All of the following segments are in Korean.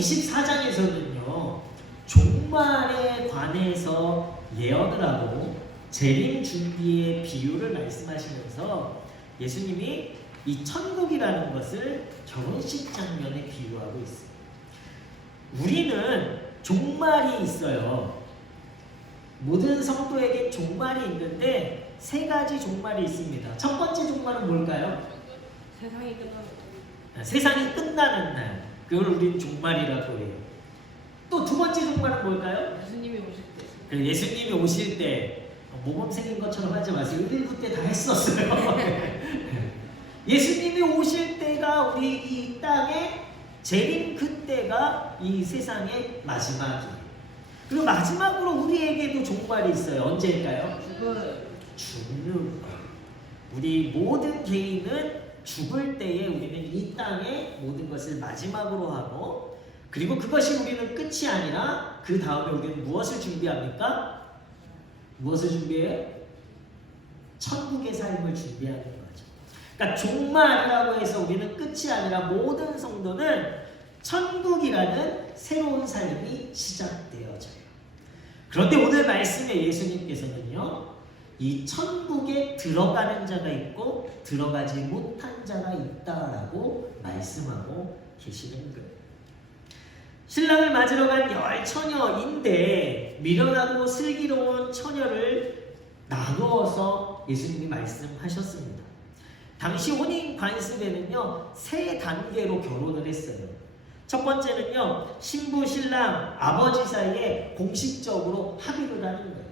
24장에서는요 종말에 관해서 예언을 하고 재림 준비의 비유를 말씀하시면서 예수님이 이 천국이라는 것을 결혼식 장면에 비유하고 있어요. 우리는 종말이 있어요. 모든 성도에게 종말이 있는데 세 가지 종말이 있습니다. 첫 번째 종말은 뭘까요? 세상이 끝나는 세상이 끝나는 날. 그걸 우리는 종말이라고 해요. 또 두 번째 종말은 뭘까요? 예수님이 오실 때. 예수님이 오실 때 모범 생긴 것처럼 하지 마세요. 1부 때 다 했었어요. 예수님이 오실 때가 우리 이 땅에 재림 그때가 이 세상의 마지막이에요. 그리고 마지막으로 우리에게도 종말이 있어요. 언제일까요? 죽는 거. 우리 모든 개인은 죽을 때에 우리는 이 땅에 모든 것을 마지막으로 하고 그리고 그것이 우리는 끝이 아니라 그 다음에 우리는 무엇을 준비합니까? 무엇을 준비해요? 천국의 삶을 준비하는 거죠. 그러니까 종말이라고 해서 우리는 끝이 아니라 모든 성도는 천국이라는 새로운 삶이 시작되어져요. 그런데 오늘 말씀에 예수님께서는요 이 천국에 들어가는 자가 있고 들어가지 못한 자가 있다라고 말씀하고 계시는 거예요. 신랑을 맞으러 간 열 처녀인데 미련하고 슬기로운 처녀를 나누어서 예수님이 말씀하셨습니다. 당시 혼인 관습에는요 세 단계로 결혼을 했어요. 첫 번째는요 신부 신랑 아버지 사이에 공식적으로 합의를 하는 거예요.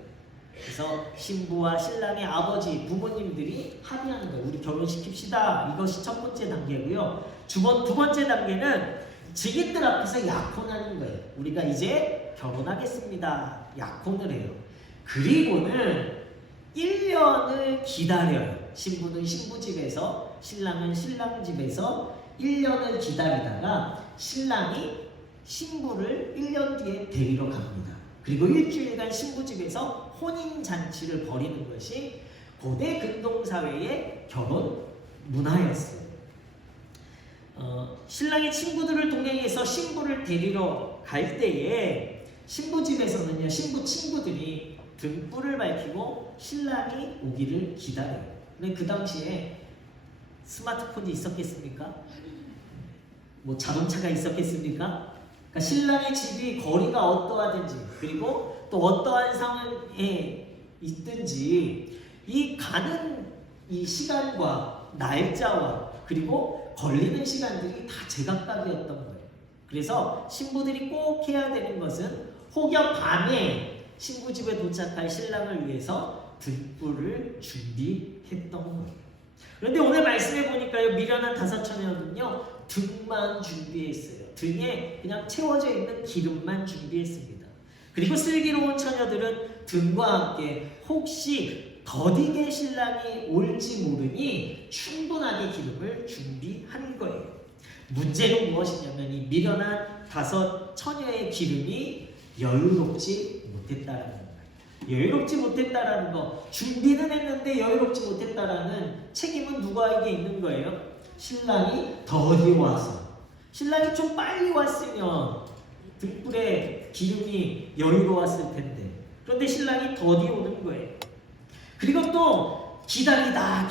그래서 신부와 신랑의 아버지 부모님들이 합의하는 거예요. 우리 결혼시킵시다. 이것이 첫 번째 단계고요. 두 번째 단계는 증인들 앞에서 약혼하는 거예요. 우리가 이제 결혼하겠습니다. 약혼을 해요. 그리고는 1년을 기다려요. 신부는 신부 집에서 신랑은 신랑 집에서 1년을 기다리다가 신랑이 신부를 1년 뒤에 데리러 갑니다. 그리고 일주일간 신부 집에서 혼인잔치를 벌이는 것이 고대 근동사회의 결혼 문화였어요. 신랑의 친구들을 동행해서 신부를 데리러 갈 때에 신부 집에서는요 신부 친구들이 등불을 밝히고 신랑이 오기를 기다려요. 근데 그 당시에 스마트폰이 있었겠습니까? 뭐 자동차가 있었겠습니까? 그러니까 신랑의 집이 거리가 어떠하든지 그리고 또 어떠한 상황에 있든지 이 가는 이 시간과 날짜와 그리고 걸리는 시간들이 다 제각각이었던 거예요. 그래서 신부들이 꼭 해야 되는 것은 혹여 밤에 신부 집에 도착할 신랑을 위해서 등불을 준비했던 거예요. 그런데 오늘 말씀해 보니까요 미련한 다섯 처녀는요 등만 준비했어요. 등에 그냥 채워져 있는 기름만 준비했습니다. 그리고 슬기로운 처녀들은 등과 함께 혹시 더디게 신랑이 올지 모르니 충분하게 기름을 준비한 거예요. 문제는 무엇이냐면 이 미련한 다섯 처녀의 기름이 여유롭지 못했다라는 거예요. 여유롭지 못했다라는 거, 준비는 했는데 여유롭지 못했다라는 책임은 누구에게 있는 거예요? 신랑이 더디 와서. 신랑이 좀 빨리 왔으면 등불에 기름이 여유로웠을 텐데 그런데 신랑이 더디 오는 거예요. 그리고 또 기다리다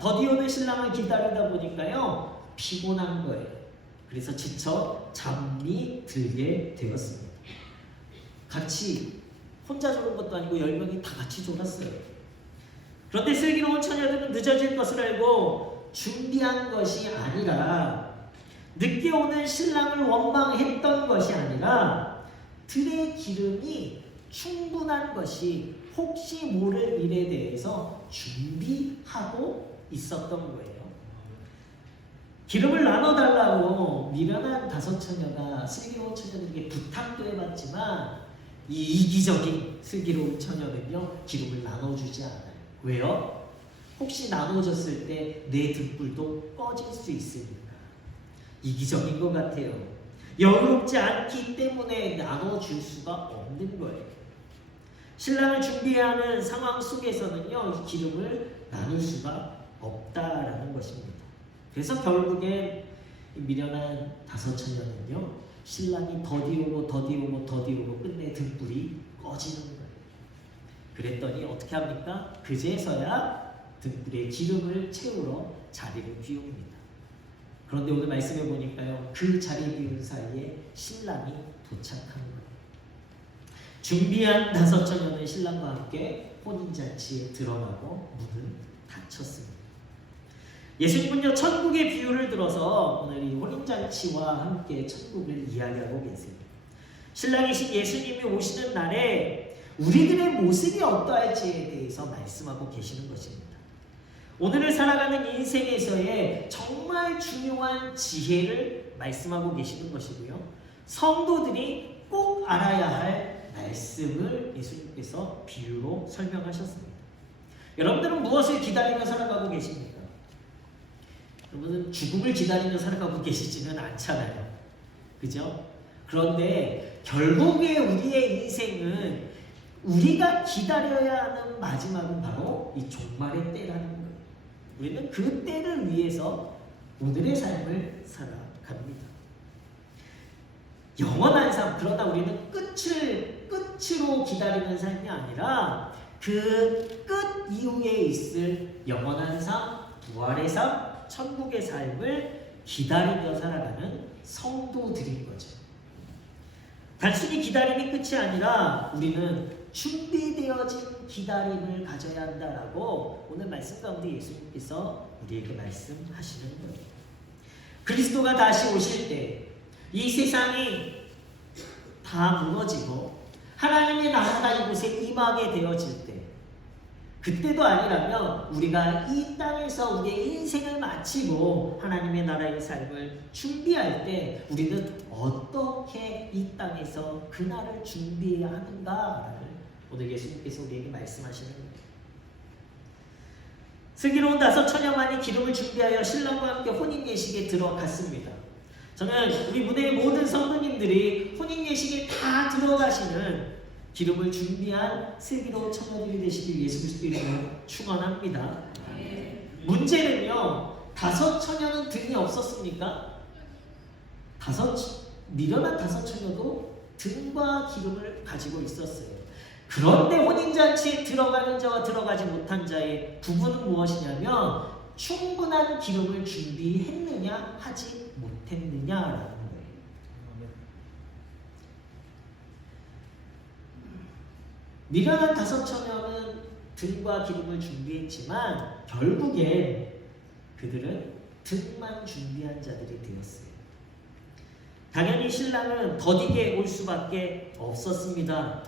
더디 오는 신랑을 기다리다 보니까요 피곤한 거예요. 그래서 지쳐 잠이 들게 되었습니다. 같이 혼자 졸은 것도 아니고 10명이 다 같이 졸았어요. 그런데 슬기로운 처녀들은 늦어질 것을 알고 준비한 것이 아니라 늦게 오는 신랑을 원망했던 것이 아니라 들의 기름이 충분한 것이 혹시 모를 일에 대해서 준비하고 있었던 거예요. 기름을 나눠달라고 미련한 다섯 처녀가 슬기로운 처녀들에게 부탁도 해봤지만 이 이기적인 슬기로운 처녀는요 기름을 나눠주지 않아요. 왜요? 혹시 나눠줬을 때 내 등불도 꺼질 수 있으니까. 이기적인 것 같아요. 여유롭지 않기 때문에 나눠줄 수가 없는 거예요. 신랑을 준비해야 하는 상황 속에서는요 기름을 나눌 수가 없다라는 것입니다. 그래서 결국엔 미련한 다섯 처녀는요 신랑이 더디오고 끝내 등불이 꺼지는 거예요. 그랬더니 어떻게 합니까? 그제서야 등불에 기름을 채우러 자리를 비웁니다. 그런데 오늘 말씀해 보니까요, 그 자리 비운 사이에 신랑이 도착한 거예요. 준비한 5처녀는 신랑과 함께 혼인잔치에 들어가고 문을 닫혔습니다. 예수님은요, 천국의 비유를 들어서 오늘 이 혼인잔치와 함께 천국을 이야기하고 계세요. 신랑이신 예수님이 오시는 날에 우리들의 모습이 어떠할지에 대해서 말씀하고 계시는 것입니다. 오늘을 살아가는 인생에서의 정말 중요한 지혜를 말씀하고 계시는 것이고요. 성도들이 꼭 알아야 할 말씀을 예수님께서 비유로 설명하셨습니다. 여러분들은 무엇을 기다리며 살아가고 계십니까? 여러분은 죽음을 기다리며 살아가고 계시지는 않잖아요. 그죠? 그런데 결국에 우리의 인생은 우리가 기다려야 하는 마지막은 바로 이 종말의 때라는 거예요. 우리는 그 때를 위해서 오늘의 삶을 살아갑니다. 영원한 삶, 그러나 우리는 끝으로 기다리는 삶이 아니라 그 끝 이후에 있을 영원한 삶, 부활의 삶, 천국의 삶을 기다리며 살아가는 성도들인 거죠. 단순히 기다림이 끝이 아니라 우리는 준비되어진 기다림을 가져야 한다라고 오늘 말씀 가운데 예수님께서 우리에게 말씀하시는 거예요. 그리스도가 다시 오실 때 이 세상이 다 무너지고 하나님의 나라가 이곳에 임하게 되어질 때, 그때도 아니라면 우리가 이 땅에서 우리의 인생을 마치고 하나님의 나라의 삶을 준비할 때 우리는 어떻게 이 땅에서 그날을 준비해야 하는가를 오늘 예수님께서 우리에게 말씀하시는 거예요. 슬기로운 5처녀만이 기름을 준비하여 신랑과 함께 혼인 예식에 들어갔습니다. 저는 우리 무대의 모든 성도님들이 혼인 예식에 다 들어가시는 기름을 준비한 슬기로운 처녀들이 되시길 예수 그리스도 이름으로 축원합니다. 문제는요, 5처녀는 등이 없었습니까? 미련한 5처녀도 등과 기름을 가지고 있었어요. 그런데 혼인잔치에 들어가는 자와 들어가지 못한 자의 부분은 무엇이냐면 충분한 기름을 준비했느냐 하지 못했느냐라는 거예요. 미련한 5처녀는 등과 기름을 준비했지만 결국엔 그들은 등만 준비한 자들이 되었어요. 당연히 신랑은 더디게 올 수밖에 없었습니다.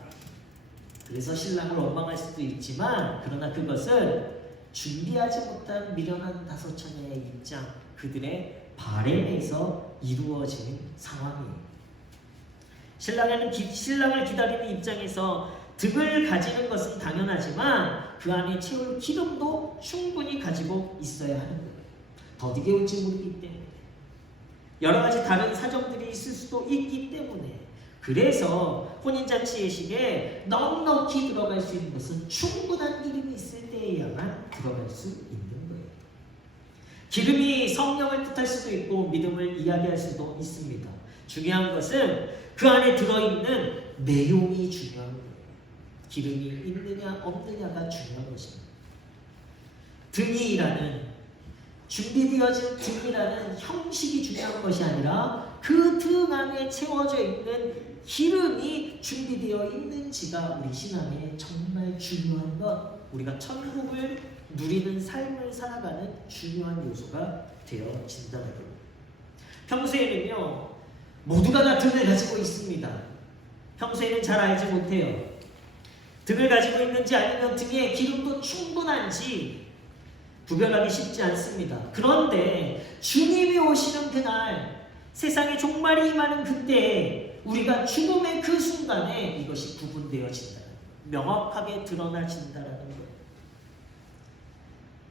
그래서 신랑을 원망할 수도 있지만, 그러나 그것은 준비하지 못한 미련한 5처녀의 입장, 그들의 바램에서 이루어지는 상황이에요. 신랑을 기다리는 입장에서 등을 가지는 것은 당연하지만 그 안에 채울 기름도 충분히 가지고 있어야 하는 거예요. 더디게 올지 모르기 때문에, 여러 가지 다른 사정들이 있을 수도 있기 때문에, 그래서 혼인잔치 예식에 넉넉히 들어갈 수 있는 것은 충분한 기름이 있을 때에야만 들어갈 수 있는 거예요. 기름이 성령을 뜻할 수도 있고 믿음을 이야기할 수도 있습니다. 중요한 것은 그 안에 들어있는 내용이 중요한 거예요. 기름이 있느냐 없느냐가 중요한 것입니다. 준비되어진 등이라는 형식이 중요한 것이 아니라 그 등 안에 채워져 있는 기름이 준비되어 있는지가 우리 신앙에 정말 중요한 것, 우리가 천국을 누리는 삶을 살아가는 중요한 요소가 되어진다는 겁니다. 평소에는요, 모두가 다 등을 가지고 있습니다. 평소에는 잘 알지 못해요. 등을 가지고 있는지 아니면 등에 기름도 충분한지 구별하기 쉽지 않습니다. 그런데 주님이 오시는 그날, 세상에 종말이 임하는 그때 우리가 죽음의 그 순간에 이것이 구분되어진다, 명확하게 드러나진다라는 거예요.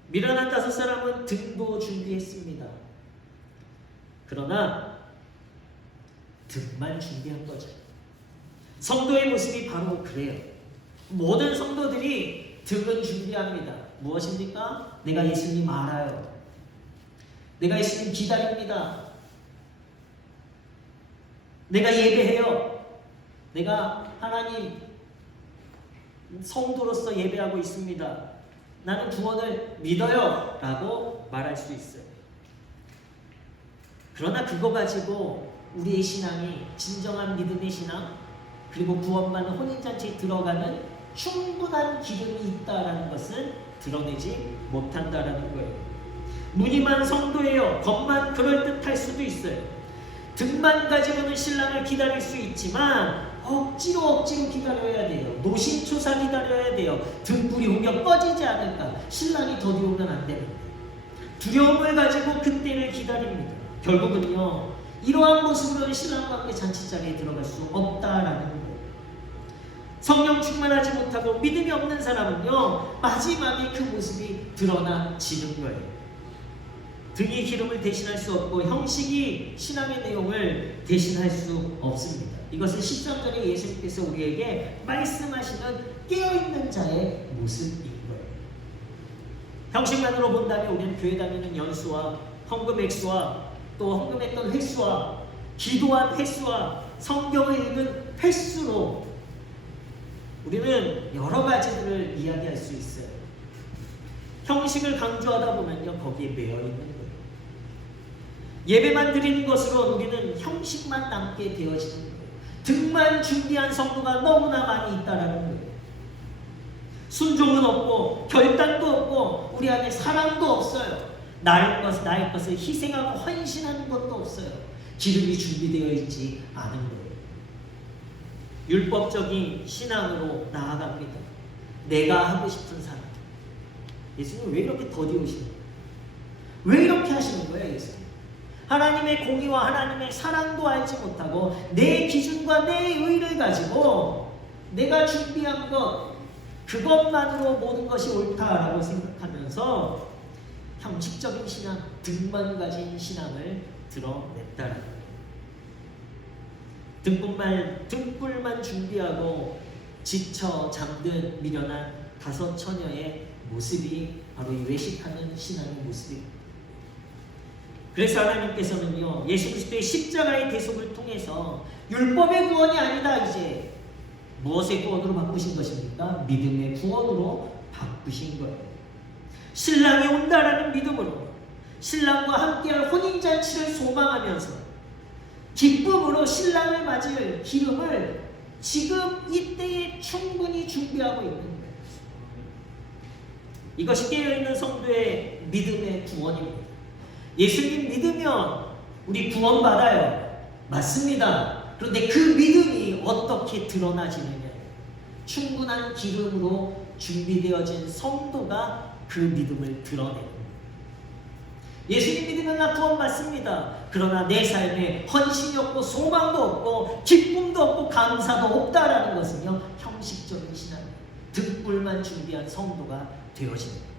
미련한 5사람은 등도 준비했습니다. 그러나 등만 준비한 거죠. 성도의 모습이 바로 그래요. 모든 성도들이 등은 준비합니다. 무엇입니까? 내가 예수님 알아요. 내가 예수님 기다립니다. 내가 예배해요. 내가 하나님 성도로서 예배하고 있습니다. 나는 구원을 믿어요. 라고 말할 수 있어요. 그러나 그거 가지고 우리의 신앙이 진정한 믿음의 신앙, 그리고 구원받는 혼인잔치에 들어가는 충분한 기름이 있다라는 것을 드러내지 못한다라는 거예요. 무늬만 성도예요. 겉만 그럴듯할 수도 있어요. 등만 가지고는 신랑을 기다릴 수 있지만 억지로 기다려야 돼요. 노심초사 기다려야 돼요. 등불이 오면 꺼지지 않을까. 신랑이 더디 오면 안 됩니다. 두려움을 가지고 그때를 기다립니다. 결국은요, 이러한 모습으로는 신랑과 함께 잔치자리에 들어갈 수 없다라는 거예요. 성령 충만하지 못하고 믿음이 없는 사람은요, 마지막에 그 모습이 드러나지는 거예요. 등이 기름을 대신할 수 없고 형식이 신앙의 내용을 대신할 수 없습니다. 이것은 13절에 예수님께서 우리에게 말씀하시는 깨어있는 자의 모습인 거예요. 형식만으로 본다면 우리는 교회 다니는 연수와 헌금 액수와 또 헌금했던 횟수와 기도한 횟수와 성경을 읽은 횟수로 우리는 여러 가지들을 이야기할 수 있어요. 형식을 강조하다 보면요, 거기에 매여 있는 거예요. 예배만 드리는 것으로 우리는 형식만 남게 되어지는 거예요. 등만 준비한 성도가 너무나 많이 있다라는 거예요. 순종은 없고 결단도 없고 우리 안에 사랑도 없어요. 나의 것을 희생하고 헌신하는 것도 없어요. 기름이 준비되어 있지 않은 거예요. 율법적인 신앙으로 나아갑니다. 내가 하고 싶은 사람. 예수님 왜 이렇게 더디 오시는 거예요? 왜 이렇게 하시는 거예요, 예수님? 하나님의 공의와 하나님의 사랑도 알지 못하고 내 기준과 내 의를 가지고 내가 준비한 것, 그것만으로 모든 것이 옳다라고 생각하면서 형식적인 신앙, 등만 가진 신앙을 드러냈다는 거예요. 등불만 준비하고 지쳐 잠든 미련한 5 처녀의 모습이 바로 이 외식하는 신앙의 모습입니다. 그래서 하나님께서는요, 예수 그리스도의 십자가의 대속을 통해서 율법의 구원이 아니다, 이제 무엇의 구원으로 바꾸신 것입니까? 믿음의 구원으로 바꾸신 거예요. 신랑이 온다라는 믿음으로 신랑과 함께할 혼인잔치를 소망하면서 기쁨으로 신랑을 맞을 기름을 지금 이때에 충분히 준비하고 있는 거예요. 이것이 깨어있는 성도의 믿음의 구원입니다. 예수님 믿으면 우리 구원받아요. 맞습니다. 그런데 그 믿음이 어떻게 드러나지느냐. 충분한 기름으로 준비되어진 성도가 그 믿음을 드러내는 거예요. 예수님 믿으면 나 구원받습니다. 그러나 내 삶에 헌신이 없고 소망도 없고 기쁨도 없고 감사도 없다라는 것은요, 형식적인 신앙, 등불만 준비한 성도가 되어지는 거예요.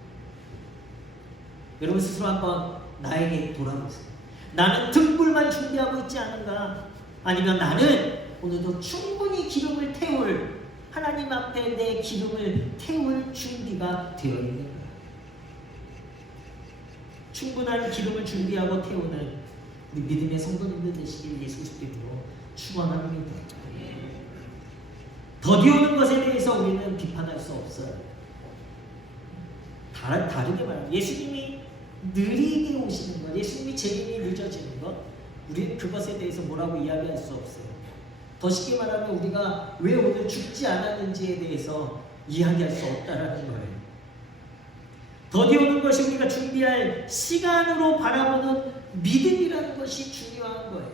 여러분 스스로 한번 나에게 돌아보세요. 나는 등불만 준비하고 있지 않은가? 아니면 나는 오늘도 충분히 기름을 태울, 하나님 앞에 내 기름을 태울 준비가 되어 있는가? 충분한 기름을 준비하고 태우는 우리 믿음의 성도님들 되시길 예수 그리스도로 축원합니다. 더디 오는 것에 대해서 우리는 비판할 수 없어요. 다르게 말하면 예수님이 느리게 오시는 것, 예수님이 재림이 늦어지는 것, 우리는 그것에 대해서 뭐라고 이야기할 수 없어요. 더 쉽게 말하면 우리가 왜 오늘 죽지 않았는지에 대해서 이야기할 수 없다라는 거예요. 더디 오는 것이 우리가 준비할 시간으로 바라보는 믿음이라는 것이 중요한 거예요.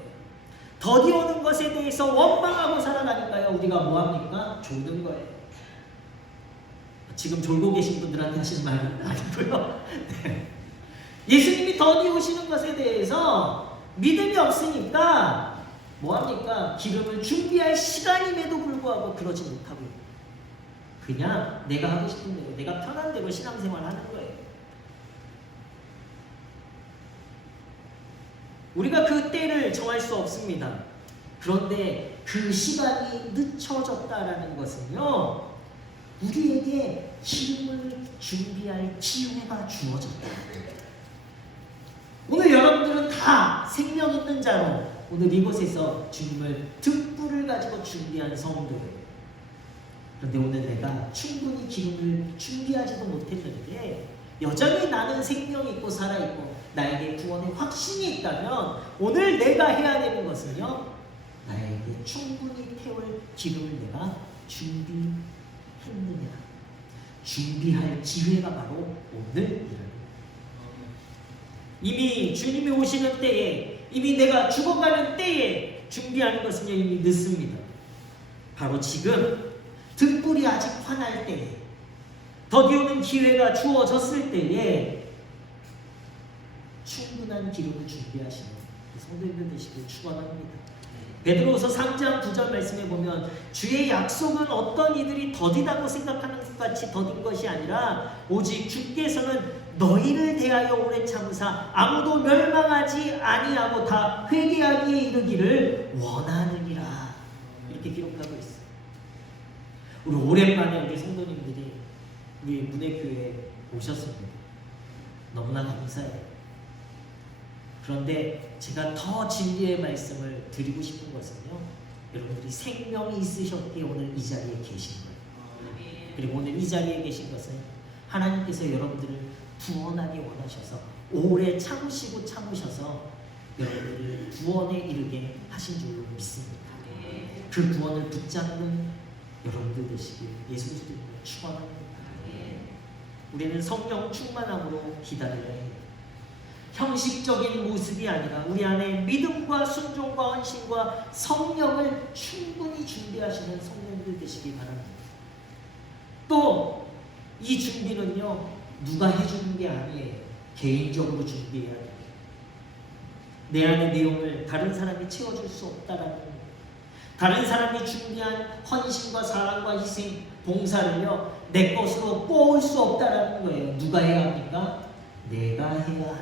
더디 오는 것에 대해서 원망하고 살아가니까요, 우리가 뭐합니까? 졸는 거예요. 지금 졸고 계신 분들한테 하시는 말은 아니고요. 네. 예수님이 더디 오시는 것에 대해서 믿음이 없으니까 뭐합니까? 기름을 준비할 시간임에도 불구하고 그러지 못하고 그냥 내가 하고 싶은 대로, 내가 편한 대로 신앙생활 하는 거예요. 우리가 그 때를 정할 수 없습니다. 그런데 그 시간이 늦춰졌다라는 것은요, 우리에게 기름을 준비할 기회가 주어졌다. 오늘 여러분들은 다 생명 있는 자로 오늘 이곳에서 주님을 등불을 가지고 준비한 성도예요. 그런데 오늘 내가 충분히 기름을 준비하지도 못했는데 여전히 나는 생명이 있고 살아있고 나에게 구원의 확신이 있다면 오늘 내가 해야 되는 것은요, 나에게 충분히 태울 기름을 내가 준비했느냐, 준비할 기회가 바로 오늘이라는 거예요. 이미 주님이 오시는 때에, 이미 내가 죽어가는 때에 준비하는 것은 이미 늦습니다. 바로 지금 등불이 아직 환할 때에, 더디오는 기회가 주어졌을 때에 충분한 기름을 준비하시는 성도님들 되시길 축원합니다. 베드로후서 3장 9절 말씀에 보면 주의 약속은 어떤 이들이 더디다고 생각하는 것 같이 더딘 것이 아니라 오직 주께서는 너희를 대하여 오래 참으사 아무도 멸망하지 아니하고 다 회개하기에 이르기를 원하느니라. 이렇게 기록하고 있어요. 우리 오랜만에 우리 성도님들이 우리 문해교회에 오셨습니다. 너무나 감사해요. 그런데 제가 더 진리의 말씀을 드리고 싶은 것은요, 여러분들이 생명이 있으셨기에 오늘 이 자리에 계신 거예요. 그리고 오늘 이 자리에 계신 것은 하나님께서 여러분들을 구원하기 원하셔서 오래 참으셔서 여러분들을 구원에 이르게 하신 줄로 믿습니다. 그 구원을 붙잡는 여러분들 되시길 예수 그리스도로 축원합니다. 우리는 성령 충만함으로 기다려야 해요. 형식적인 모습이 아니라 우리 안에 믿음과 순종과 헌신과 성령을 충분히 준비하시는 성령들 되시기 바랍니다. 또 이 준비는요, 누가 해주는 게 아니에요. 개인적으로 준비해야 돼요. 내 안의 내용을 다른 사람이 채워줄 수 없다라는 거예요. 다른 사람이 준비한 헌신과 사랑과 희생, 봉사를요, 내 것으로 뽑을 수 없다라는 거예요. 누가 해야 합니까? 내가 해야 하는 거예요.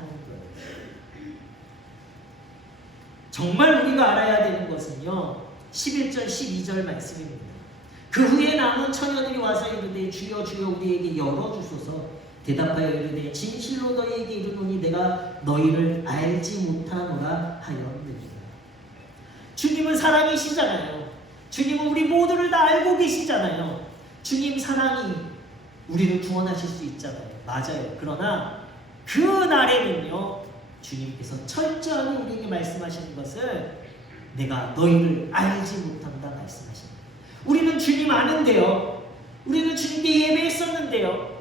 정말 우리가 알아야 되는 것은요, 11절 12절 말씀입니다. 그 후에 남은 처녀들이 와서 이르되 주여 주여 우리에게 열어주소서. 대답하여 이르되 진실로 너희에게 이르노니 내가 너희를 알지 못하노라 하였느니라. 주님은 사랑이시잖아요. 주님은 우리 모두를 다 알고 계시잖아요. 주님 사랑이 우리를 구원하실 수 있잖아요. 맞아요. 그러나 그 날에는요, 주님께서 철저하게 우리에게 말씀하시는 것을 내가 너희를 알지 못한다 말씀하십니다. 우리는 주님 아는데요, 우리는 주님께 예배했었는데요,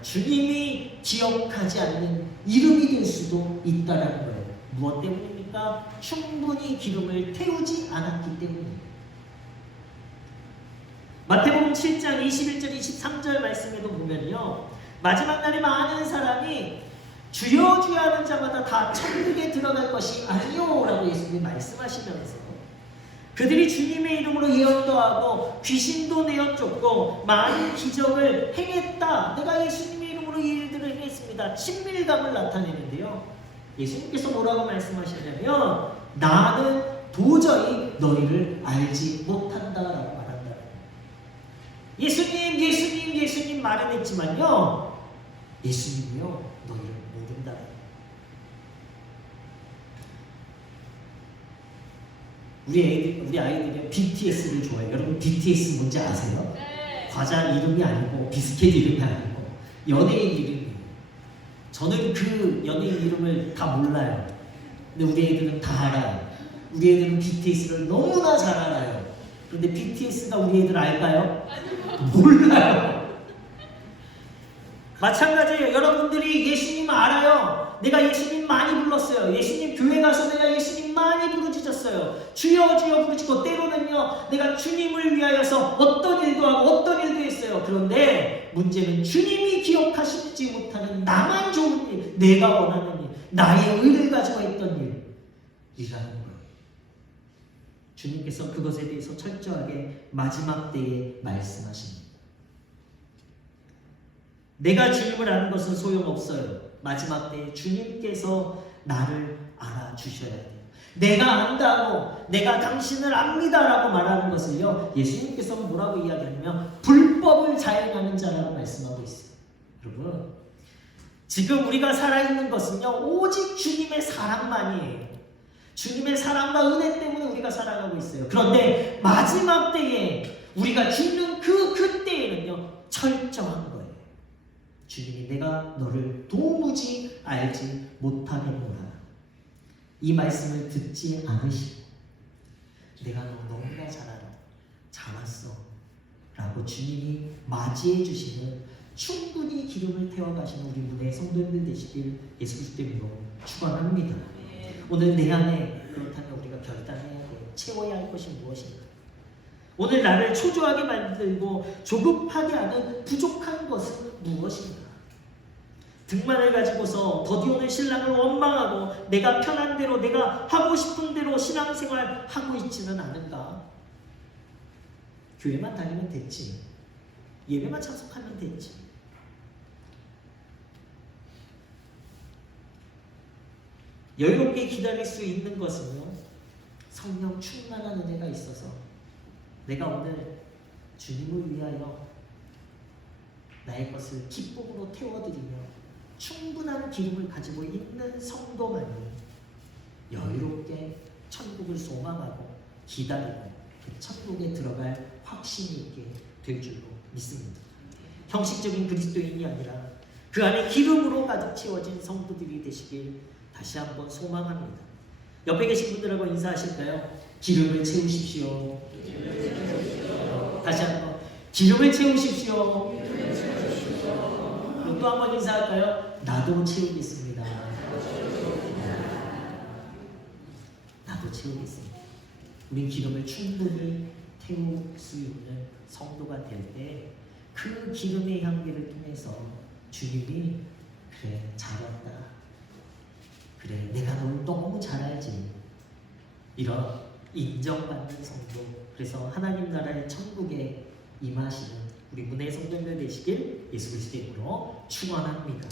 주님이 기억하지 않는 이름이 될 수도 있다는 거예요. 무엇 때문입니까? 충분히 기름을 태우지 않았기 때문입니다. 마태복음 7장 21절 23절 말씀에도 보면요, 마지막 날에 많은 사람이 주여 주여 하는 자마다 다 천국에 들어갈 것이 아니요 라고 예수님이 말씀하시면서 그들이 주님의 이름으로 예언도 하고 귀신도 내어 쫓고 많은 기적을 행했다. 내가 예수님의 이름으로 이 일들을 행했습니다. 친밀감을 나타내는데요, 예수님께서 뭐라고 말씀하시냐면 나는 도저히 너희를 알지 못한다라고 말한다. 예수님 말은 했지만요, 예수님이요 너희를 모른다. 우리 아이들이 BTS를 좋아해요. 여러분 BTS 뭔지 아세요? 네. 과자 이름이 아니고 비스켓 이름이 아니고 연예인 이름이에요. 저는 그 연예인 이름을 다 몰라요. 근데 우리 애들은 다 알아요. 우리 애들은 BTS를 너무나 잘 알아요. 그런데 BTS가 우리 애들 알까요? 몰라요. 마찬가지예요. 여러분들이 예수님 알아요. 내가 예수님 많이 불렀어요. 예수님 교회 가서 내가 예수님 많이 부르짖었어요. 주여 주여 부르짖고 때로는요, 내가 주님을 위하여서 어떤 일도 하고 어떤 일도 했어요. 그런데 문제는 주님이 기억하시지 못하는 나만 좋은 일, 내가 원하는 일, 나의 의를 가지고 했던 일이라는 거예요. 주님께서 그것에 대해서 철저하게 마지막 때에 말씀하십니다. 내가 주님을 아는 것은 소용없어요. 마지막 때에 주님께서 나를 알아주셔야 돼요. 내가 안다고, 내가 당신을 압니다라고 말하는 것을요, 예수님께서는 뭐라고 이야기하냐면 불법을 자행하는 자라고 말씀하고 있어요. 여러분, 지금 우리가 살아있는 것은요, 오직 주님의 사랑만이에요. 주님의 사랑과 은혜 때문에 우리가 살아가고 있어요. 그런데 마지막 때에 우리가 죽는 그때에는요 철저한 거예요. 주님이 내가 너를 도무지 알지 못하겠노라. 이 말씀을 듣지 않으시고 내가 너 너무나 잘 왔어 라고 주님이 맞이해 주시는 충분히 기름을 태워가시는 우리 문의 성도님들 되시길 예수 그리스도 이름으로 축원합니다. 오늘 내 안에 그렇다면 우리가 결단해야 돼요. 채워야 할 것이 무엇인가? 오늘 나를 초조하게 만들고 조급하게 하는 부족한 것은 무엇인가? 등만을 가지고서 더디오는 신랑을 원망하고 내가 편한 대로 내가 하고 싶은 대로 신앙생활 하고 있지는 않은가? 교회만 다니면 됐지. 예배만 참석하면 됐지. 여유롭게 기다릴 수 있는 것은요 성령 충만한 은혜가 있어서 내가 오늘 주님을 위하여 나의 것을 기쁨으로 태워드리며 충분한 기름을 가지고 있는 성도만이 여유롭게 천국을 소망하고 기다리고 그 천국에 들어갈 확신이 있게 될 줄로 믿습니다. 형식적인 그리스도인이 아니라 그 안에 기름으로 가득 채워진 성도들이 되시길 다시 한번 소망합니다. 옆에 계신 분들하고 인사하실까요? 기름을 채우십시오. 다시 한번 기름을 채우십시오. 또 한번 인사할까요? 나도 채우겠습니다. 나도 채우겠습니다. 우린 기름을 충분히 태울 수 있는 성도가 될 때 그 기름의 향기를 통해서 주님이 그래 잘 왔다. 그래 내가 널 너무 잘 알지. 이런 인정받는 성도, 그래서 하나님 나라의 천국에 임하시는 우리 문의 성도님들 되시길 예수 그리스도 이름으로 축원합니다.